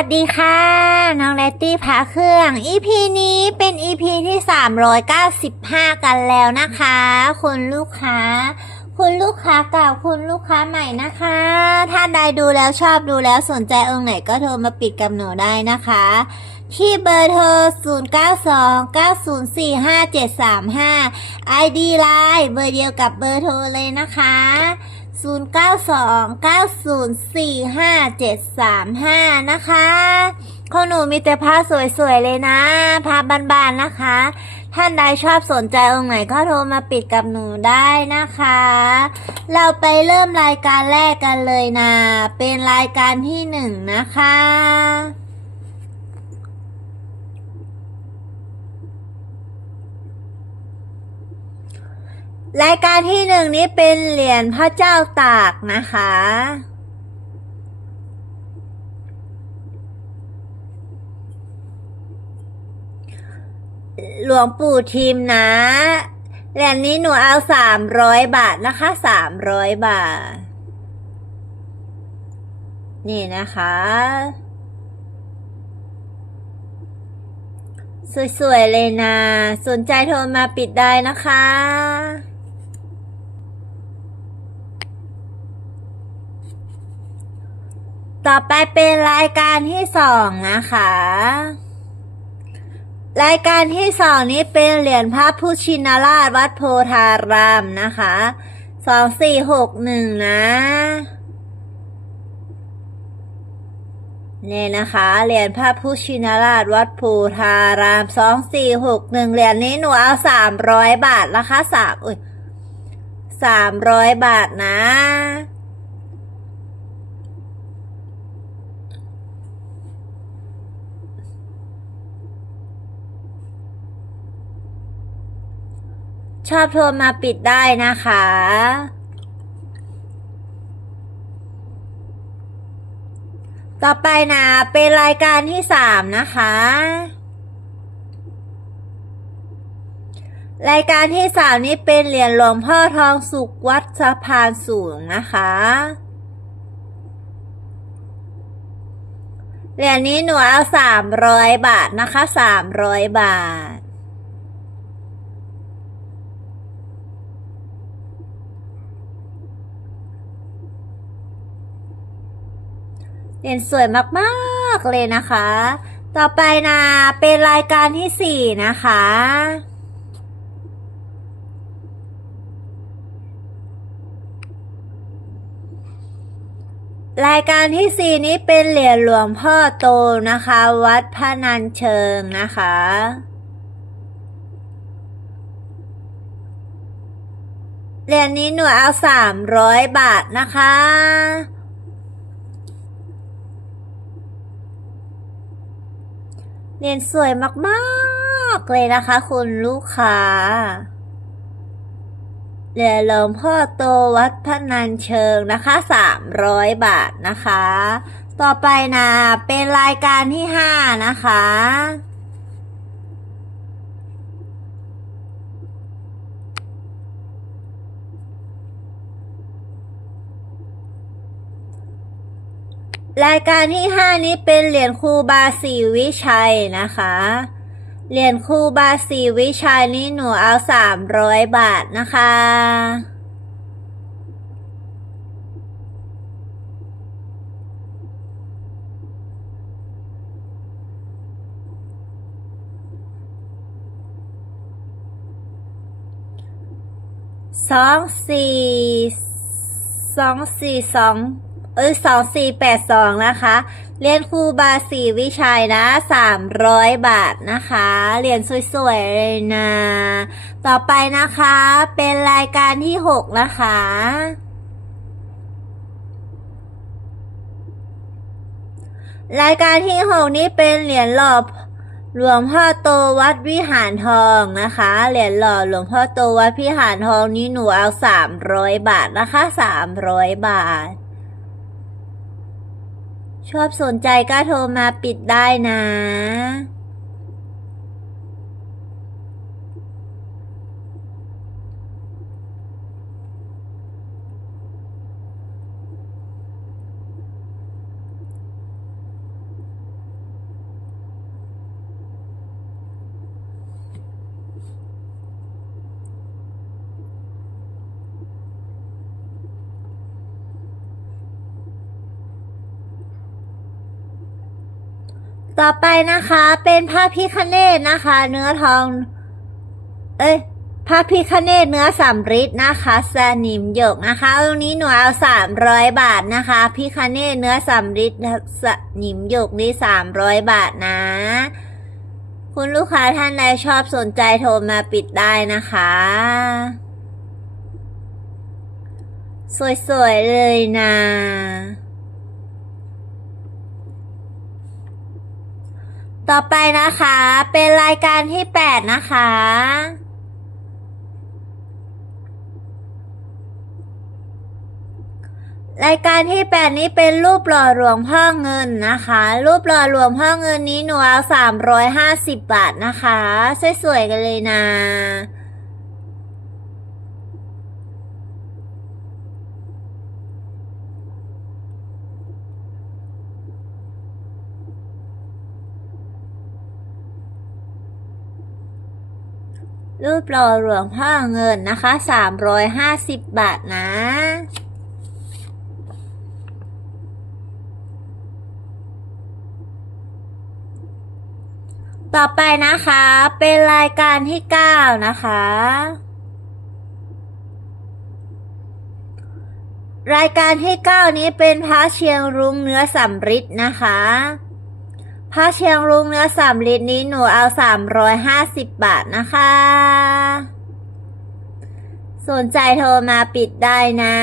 วัสดีค่ะ น้องแนตตี้พาเครื่อง EP นี้เป็น EP ที่ 395 กันแล้วนะคะ คุณลูกค้า คุณลูกค้าเก่าคุณลูกค้าใหม่นะคะ ถ้าใดดูแล้วชอบดูแล้วสนใจองค์ไหนก็โทรมาปิดกับหนูได้นะคะ ที่เบอร์โทร 0929045735 ID Line เบอร์เดียวกับเบอร์โทรเลยนะคะ 0929045735 นะคะของหนูมีแต่ผ้าสวยๆเลยนะผ้าบานๆนะคะ ท่านใดชอบสนใจองค์ไหนก็โทรมาปิดกับหนูได้นะคะ เราไปเริ่มรายการแรกกันเลยนะ เป็นรายการที่หนึ่งนะคะ รายการที่หนึ่งนี้เป็นเหรียญพระเจ้าตากนะคะ หลวงปู่ทิมนะเหรียญนี้หนูเอาสามร้อยบาทนะคะสามร้อยบาท นี่นะคะสวย ๆ เลยนะ สนใจโทรมาปิดได้นะคะ ต่อไปเป็นรายการที่สองนะคะ รายการที่สองนี้เป็นเหรียญพระพุชินราชวัดโพธารามนะคะสองสี่หกหนึ่งนะเนี่ยนะคะเหรียญพระพุชินราชวัดภูทารามสองสี่หกหนึ่งเหรียญนี้หนูเอาสามร้อยบาทนะคะสามอุ้ยสามร้อยบาทนะ ชอบโทรมาปิดได้นะคะ ต่อไปนะเป็นรายการที่สามนะคะ รายการที่สามนี้เป็นเหรียญหลวงพ่อทองสุขวัดสะพานสูงนะคะเหรียญนี้หนูเอาสามร้อยบาทนะคะสามร้อยบาท เหรียญสวยมากๆเลยนะคะ ต่อไปนะเป็นรายการที่สี่นะคะ รายการที่สี่นี้เป็นเหรียญหลวงพ่อโตนะคะ วัดพระนันเชิงนะคะเหรียญนี้หนูเอาสามร้อยบาทนะคะ เหรียนสวยมากๆ เลยนะคะคุณลูกค้าเหรียญหลวงพ่อโตวัดพระนันเชิงนะคะสามร้อยบาทนะคะ ต่อไปนะเป็นรายการที่ห้านะคะ รายการที่ห้านี้เป็นเหรียญครูบาศรีวิชัยนะคะ เหรียญครูบาศรีวิชัยนี้หนูเอาสามร้อยบาทนะคะ สองสี่สองสี่สอง เอ้ยสองสี่แปดสองนะคะเหรียญครูบาศรีวิชัยนะสามร้อยบาทนะคะเหรียญสวยๆเลยนะ ต่อไปนะคะ เป็นรายการที่หกนะคะรายการที่หกนี้เป็นเหรียญหล่อหลวงพ่อโตวัดวิหารทองนะคะ เหรียญหล่อหลวงพ่อโตวัดวิหารทองนี้หนูเอาสามร้อยบาทนะคะสามร้อยบาท ชอบสนใจก็โทรมาปิดได้นะ ต่อไปนะคะเป็นพระพิคเนตนะคะ เนื้อทอง เอ้ยพระพิคเนตเนื้อสำริดนะคะสนิมหยกนะคะตรงนี้หนูเอาสามร้อยบาทนะคะพิคเนตเนื้อสำริดสนิมหยกนี่สามร้อยบาทนะ คุณลูกค้าท่านใดชอบสนใจโทรมาปิดได้นะคะ สวยๆเลยนะ ต่อไปนะคะ เป็นรายการที่8นะคะ รายการที่8นี้เป็นรูปหล่อหลวงพ่อเงินนะคะ รูปหล่อหลวงพ่อเงินนี้หนูเอา350บาทนะคะ สวยๆกันเลยนะ รูปหล่อหลวงพ่อเงินนะคะ 350 บาทนะ ต่อไปนะคะ เป็นรายการที่ 9 นะคะ รายการที่ 9 นี้เป็นพระเชียงรุ้งเนื้อสำริดนะคะ ผ้าเชียงรุ้งเนื้อสามลิตรนี้หนูเอาสามร้อยห้าสิบบาทนะคะ สนใจโทรมาปิดได้นะ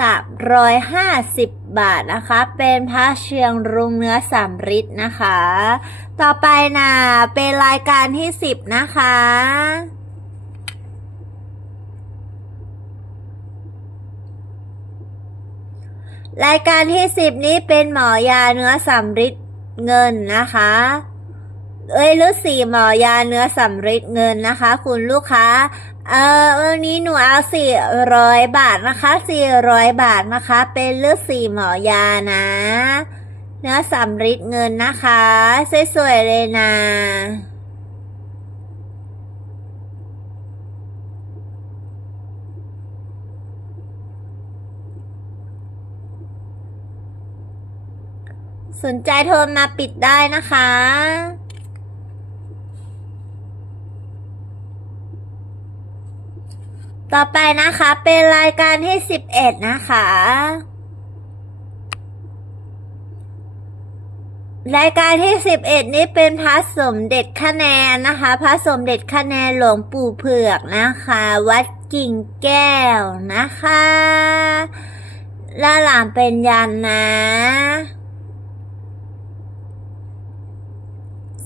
สามร้อยห้าสิบบาทนะคะ เป็นพระเชียงรุงเนื้อสามริตนะคะ ต่อไปนะเป็นรายการที่สิบนะคะ รายการที่สิบนี้เป็นหมอยาเนื้อสำริดเงินนะคะเอ้ยหรือสี่หมอยาเนื้อสำริดเงินนะคะ คุณลูกค้า เออวันนี้หนูเอาสี่ร้อยบาทนะคะสี่ร้อยบาทนะคะ เป็นเลือดสี่หมอยานะ เนื้อสำริดเงินนะคะ สวยๆเลยนะสนใจโทรมาปิดได้นะคะ ต่อไปนะคะเป็นรายการที่11นะคะ รายการที่11นี้เป็นพระสมเด็จคะแนนนะคะ พระสมเด็จคะแนนหลวงปู่เผือกนะคะ วัดกิ่งแก้วนะคะล่าหลามเป็นยันนะ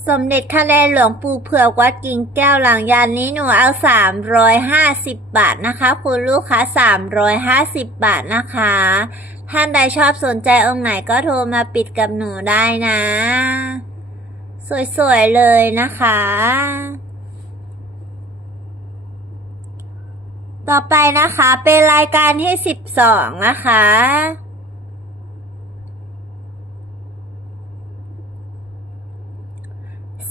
สมเด็จคะแนนหลวงปู่เผือกวัดกิ่งแก้วหลังยานนี้หนูเอาสามร้อยห้าสิบบาทนะคะ คุณลูกค้าสามร้อยห้าสิบบาทนะคะ ท่านใดชอบสนใจองค์ไหนก็โทรมาปิดกับหนูได้นะ สวยๆเลยนะคะ ต่อไปนะคะเป็นรายการที่สิบสองนะคะ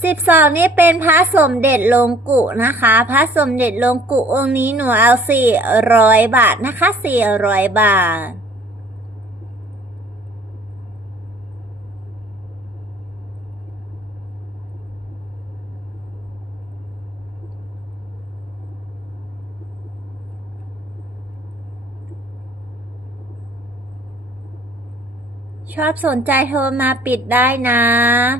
สิบสองนี่เป็นพระสมเด็จลงกุนะคะ พระสมเด็จลงกุองค์นี้หนูเอาสี่ร้อยบาทนะคะสี่ร้อยบาท ชอบสนใจโทรมาปิดได้นะ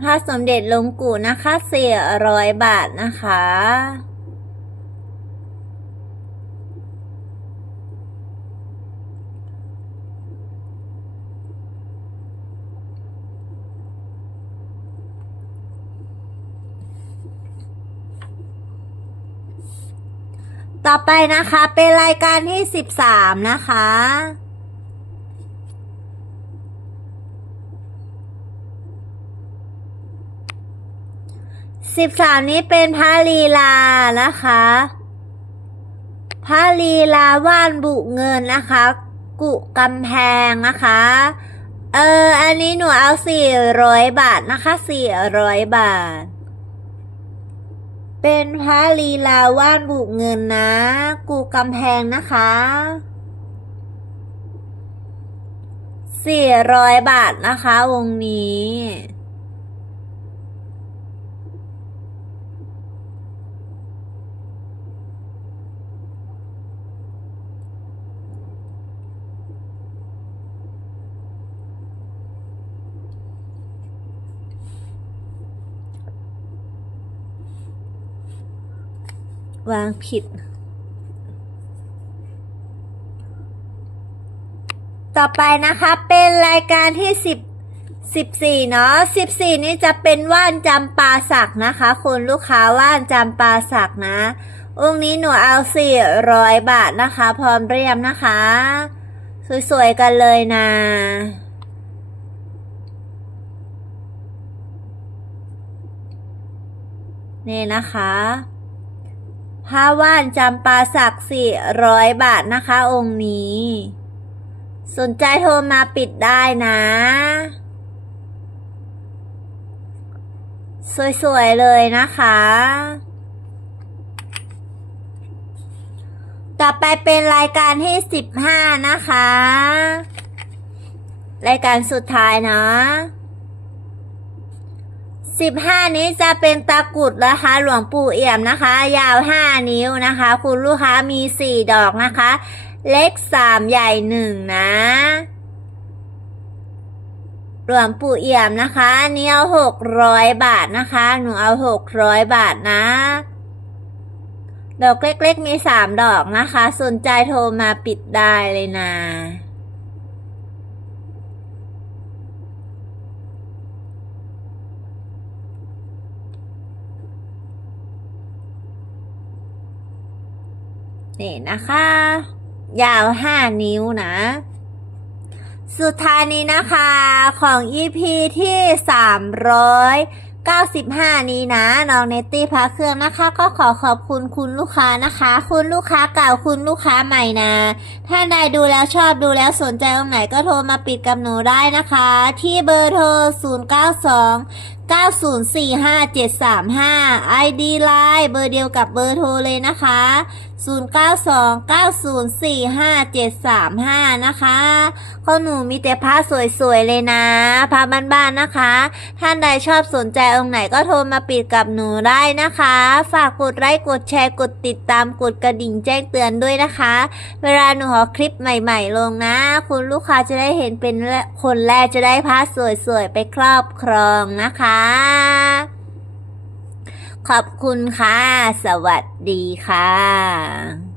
พระสมเด็จลงกูนะคะสี่ร้อยบาทนะคะ ต่อไปนะคะ เป็นรายการที่สิบสามนะคะ สิบสามนี้เป็นพระลีลานะคะพระลีลาว่านบุเงินนะคะ กุกำแพงนะคะ เออ อันนี้หนูเอาสี่ร้อยบาทนะคะสี่ร้อยบาท เป็นพระลีลาว่านบุเงินนะกูกำแพงนะคะสี่ร้อยบาทนะคะวงนี้ วางผิด ต่อไปนะคะเป็นรายการที่สิบสิบสี่เนาะสิบสี่นี้จะเป็นว่านจำปาสักนะคะคุณลูกค้าว่านจำปาสักนะ องค์นี้หนูเอาสี่ร้อยบาทนะคะ พร้อมเรียมนะคะ สวยๆกันเลยนะนี่นะคะ ผ้าว่านจำปาสักสี่ร้อยบาทนะคะ องค์นี้ สนใจโทรมาปิดได้นะ สวย ๆ เลยนะคะ ต่อไปเป็นรายการที่สิบห้านะคะ รายการสุดท้ายนะ สิบห้านี้จะเป็นตะกรุดนะคะ หลวงปู่เอี่ยมนะคะ ยาวห้านิ้วนะคะ คุณลูกค้ามีสี่ดอกนะคะ เล็กสามใหญ่หนึ่งนะ หลวงปู่เอี่ยมนะคะอันนี่เอาหกร้อยบาทนะคะ หนูเอาหกร้อยบาทนะ ดอกเล็กๆมีสามดอกนะคะ สนใจโทรมาปิดได้เลยนะ นี่นะคะ ยาวห้านิ้วนะ สุดท้ายนี้นะคะของ EP ที่สามร้อยเก้าสิบห้านี้นะน้องเนตตี้พระเครื่องนะคะ ก็ขอขอบคุณคุณลูกค้านะคะ คุณลูกค้าเก่าคุณลูกค้าใหม่นะถ้าใดดูแล้วชอบดูแล้วสนใจตรงไหนก็โทรมาปิดกับหนูได้นะคะ ที่เบอร์โทร 0 9 2 9045735 ID Line เบอร์เดียวกับเบอร์โทรเลยนะคะ 0929045735 นะคะข้อหนูมีแต่ผ้าสวยๆเลยนะผ้าบ้านๆนะคะ ท่านใดชอบสนใจองค์ไหนก็โทรมาปิดกับหนูได้นะคะ ฝากกดไลค์กดแชร์กดติดตามกดกระดิ่งแจ้งเตือนด้วยนะคะ เวลาหนูขอคลิปใหม่ๆลงนะ คุณลูกค้าจะได้เห็นเป็นคนแรกจะได้ผ้าสวยๆไปครอบครองนะคะขอบคุณค่ะ สวัสดีค่ะ